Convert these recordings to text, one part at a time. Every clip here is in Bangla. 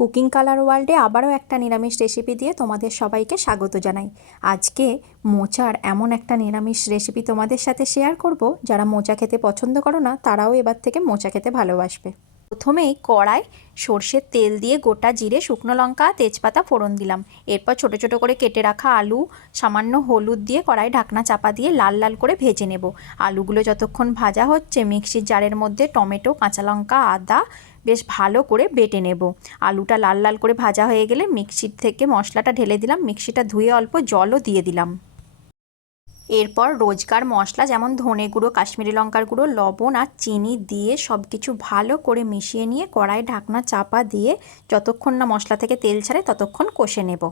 কুকিং কালার ওয়ার্ল্ডে আবারও একটা নিরামিষ রেসিপি দিয়ে তোমাদের সবাইকে স্বাগত জানাই। আজকে মোচার এমন একটা নিরামিষ রেসিপি তোমাদের সাথে শেয়ার করব। যারা মোচা খেতে পছন্দ করো না, তারাও এবার থেকে মোচা খেতে ভালোবাসবে। প্রথমেই কড়াই, সর্ষের তেল দিয়ে গোটা জিরে, শুকনো লঙ্কা, তেজপাতা, ফোড়ন দিলাম। এরপর ছোট ছোট করে কেটে রাখা আলু, সামান্য হলুদ দিয়ে কড়াই ঢাকনা চাপা দিয়ে লাল লাল করে ভেজে নেব। আলুগুলো যতক্ষণ ভাজা হচ্ছে, মিক্সির জারের মধ্যে টমেটো, কাঁচা লঙ্কা, আদা বেশ ভালো করে বেটে নেব। আলুটা লাল লাল করে ভাজা হয়ে গেলে মিক্সির থেকে মশলাটা ঢেলে দিলাম। মিক্সিটা ধুয়ে অল্প জলও দিয়ে দিলাম। এরপর রোজকার মশলা যেমন ধনে গুঁড়ো, কাশ্মীরি লঙ্কার গুঁড়ো, লবণ আর চিনি দিয়ে সব কিছু ভালো করে মিশিয়ে নিয়ে কড়াই ঢাকনা চাপা দিয়ে যতক্ষণ না মশলা থেকে তেল ছাড়ে ততক্ষণ কষে নেব।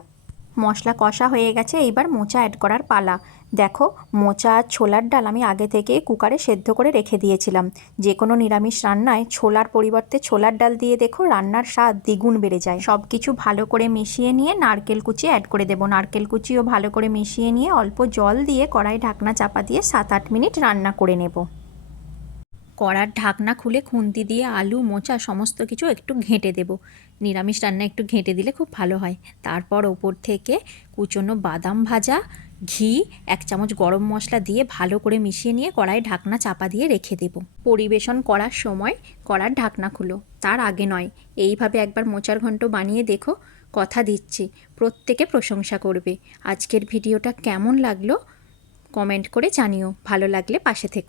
মশলা কষা হয়ে গেছে, এইবার মোচা অ্যাড করার পালা। দেখো, মোচা আর ছোলার ডাল আমি আগে থেকে কুকারে সেদ্ধ করে রেখে দিয়েছিলাম। যে কোনো নিরামিষ রান্নায় ছোলার পরিবর্তে ছোলার ডাল দিয়ে দেখো, রান্নার স্বাদ দ্বিগুণ বেড়ে যায়। সব কিছু ভালো করে মিশিয়ে নিয়ে নারকেল কুচি অ্যাড করে দেবো। নারকেল কুচিও ভালো করে মিশিয়ে নিয়ে অল্প জল দিয়ে কড়াই ঢাকনা চাপা দিয়ে সাত আট মিনিট রান্না করে নেব। কড়ার ঢাকনা খুলে খুন্তি দিয়ে, আলু, মোচা সমস্ত কিছু একটু ঘেঁটে দেব। নিরামিষ রান্না একটু ঘেঁটে দিলে খুব ভালো হয়। তারপর ওপর থেকে কুচনো বাদাম ভাজা, ঘি, এক চামচ গরম মশলা দিয়ে ভালো করে মিশিয়ে নিয়ে কড়াই ঢাকনা চাপা দিয়ে রেখে দেব। পরিবেশন করার সময় কড়ার ঢাকনা খুলো। তার আগে নয়, এইভাবে একবার মোচার ঘন্ট বানিয়ে দেখো। কথা দিচ্ছি, প্রত্যেকে প্রশংসা করবে। আজকের ভিডিওটা কেমন লাগল? কমেন্ট করে জানিও। ভালো লাগলে পাশে থেকো।